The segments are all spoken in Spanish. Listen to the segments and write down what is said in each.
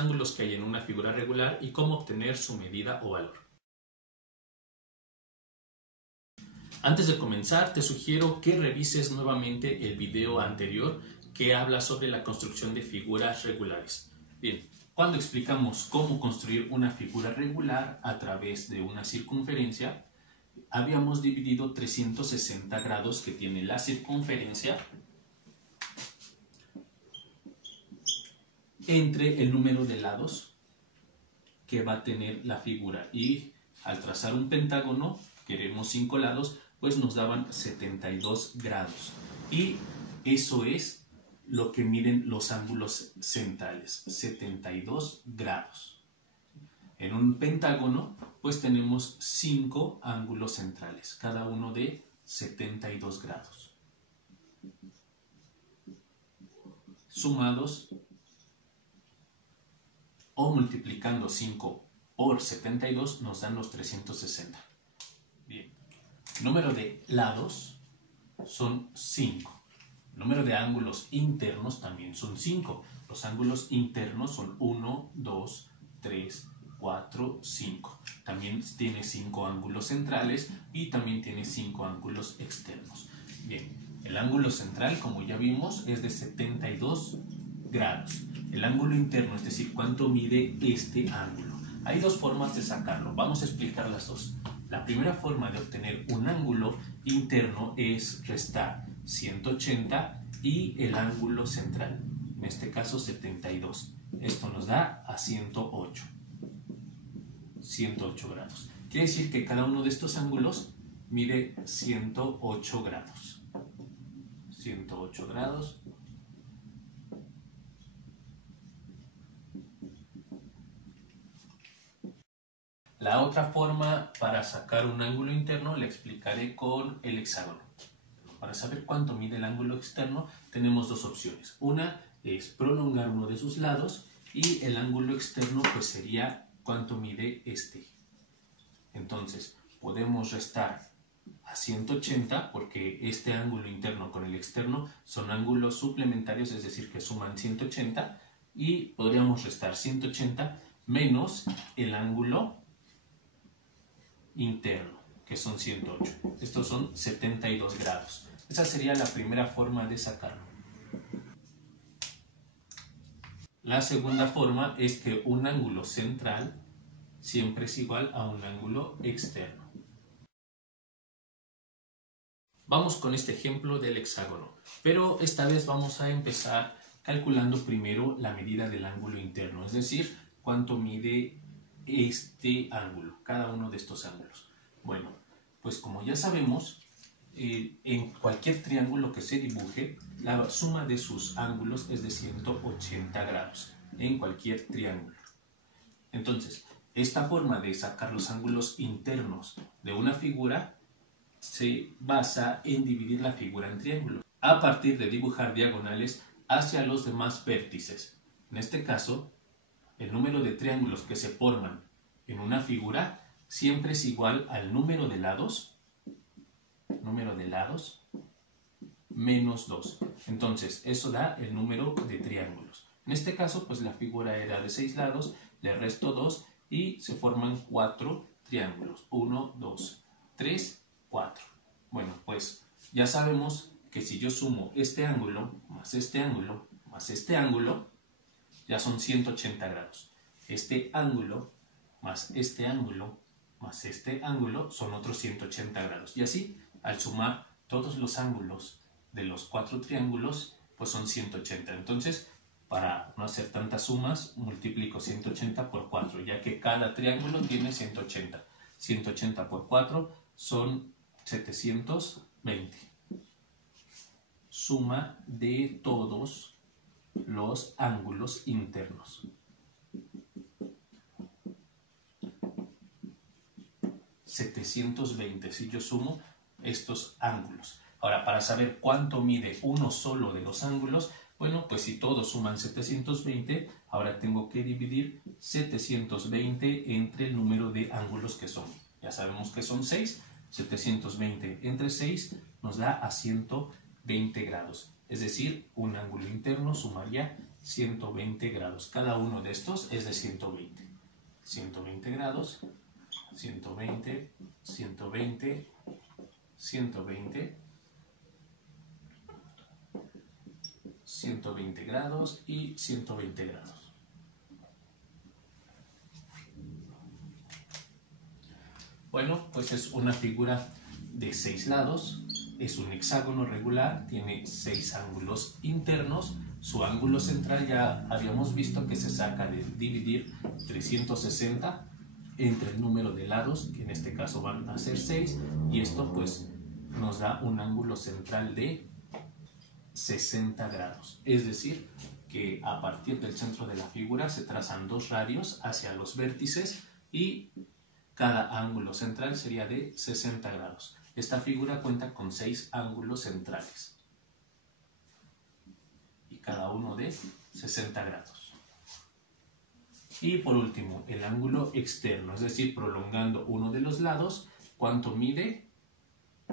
ángulos que hay en una figura regular y cómo obtener su medida o valor. Antes de comenzar, te sugiero que revises nuevamente el video anterior que habla sobre la construcción de figuras regulares. Bien, cuando explicamos cómo construir una figura regular a través de una circunferencia, habíamos dividido 360 grados que tiene la circunferencia entre el número de lados que va a tener la figura. Y al trazar un pentágono, queremos 5 lados, pues nos daban 72 grados. Y eso es lo que miden los ángulos centrales, 72 grados. En un pentágono, pues tenemos 5 ángulos centrales, cada uno de 72 grados. Sumados o multiplicando 5 por 72 nos dan los 360. Bien. El número de lados son 5. El número de ángulos internos también son 5. Los ángulos internos son 1, 2, 3, 4, 5. También tiene 5 ángulos centrales y también tiene 5 ángulos externos. Bien, el ángulo central, como ya vimos, es de 72 grados. El ángulo interno, es decir, cuánto mide este ángulo. Hay dos formas de sacarlo. Vamos a explicar las dos. La primera forma de obtener un ángulo interno es restar 180 y el ángulo central, en este caso 72. Esto nos da a 108 grados. Quiere decir que cada uno de estos ángulos mide 108 grados. 108 grados. La otra forma para sacar un ángulo interno la explicaré con el hexágono. Para saber cuánto mide el ángulo externo tenemos dos opciones. Una es prolongar uno de sus lados y el ángulo externo pues sería cuánto mide este. Entonces podemos restar a 180 porque este ángulo interno con el externo son ángulos suplementarios, es decir que suman 180, y podríamos restar 180 menos el ángulo interno, que son 108. Estos son 72 grados. Esa sería la primera forma de sacarlo. La segunda forma es que un ángulo central siempre es igual a un ángulo externo. Vamos con este ejemplo del hexágono, pero esta vez vamos a empezar calculando primero la medida del ángulo interno, es decir, cuánto mide este ángulo, cada uno de estos ángulos. Bueno, pues como ya sabemos, en cualquier triángulo que se dibuje, la suma de sus ángulos es de 180 grados, en cualquier triángulo. Entonces, esta forma de sacar los ángulos internos de una figura se basa en dividir la figura en triángulos, a partir de dibujar diagonales hacia los demás vértices. En este caso, el número de triángulos que se forman en una figura siempre es igual al número de lados menos 2. Entonces, eso da el número de triángulos. En este caso, pues la figura era de 6 lados, le resto 2 y se forman 4 triángulos. 1, 2, 3, 4. Bueno, pues ya sabemos que si yo sumo este ángulo más este ángulo más este ángulo, ya son 180 grados. Este ángulo más este ángulo más este ángulo son otros 180 grados. Y así, al sumar todos los ángulos de los 4 triángulos, pues son 180. Entonces, para no hacer tantas sumas, multiplico 180 por 4, ya que cada triángulo tiene 180. 180 por 4 son 720. Suma de todos los ángulos internos. 720 si yo sumo estos ángulos. Ahora, para saber cuánto mide uno solo de los ángulos, bueno, pues si todos suman 720, ahora tengo que dividir 720 entre el número de ángulos que son. Ya sabemos que son 6, 720 entre 6 nos da a 120 grados. Es decir, un ángulo interno sumaría 120 grados. Cada uno de estos es de 120. 120 grados, 120, 120, 120, 120 grados y 120 grados. Bueno, pues es una figura de 6 lados, es un hexágono regular, tiene 6 ángulos internos. Su ángulo central ya habíamos visto que se saca de dividir 360 entre el número de lados, que en este caso van a ser 6, y esto pues nos da un ángulo central de 60 grados. Es decir, que a partir del centro de la figura se trazan 2 radios hacia los vértices y cada ángulo central sería de 60 grados. Esta figura cuenta con 6 ángulos centrales y cada uno de 60 grados. Y por último, el ángulo externo, es decir, prolongando uno de los lados, ¿cuánto mide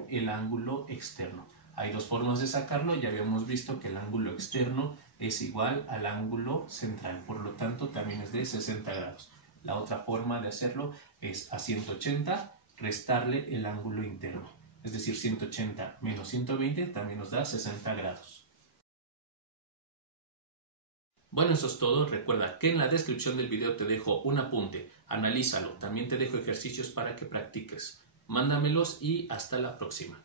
el ángulo externo? Hay 2 formas de sacarlo. Ya habíamos visto que el ángulo externo es igual al ángulo central, por lo tanto también es de 60 grados. La otra forma de hacerlo es a 180 restarle el ángulo interno, es decir, 180 menos 120 también nos da 60 grados. Bueno, eso es todo. Recuerda que en la descripción del video te dejo un apunte, analízalo, también te dejo ejercicios para que practiques. Mándamelos y hasta la próxima.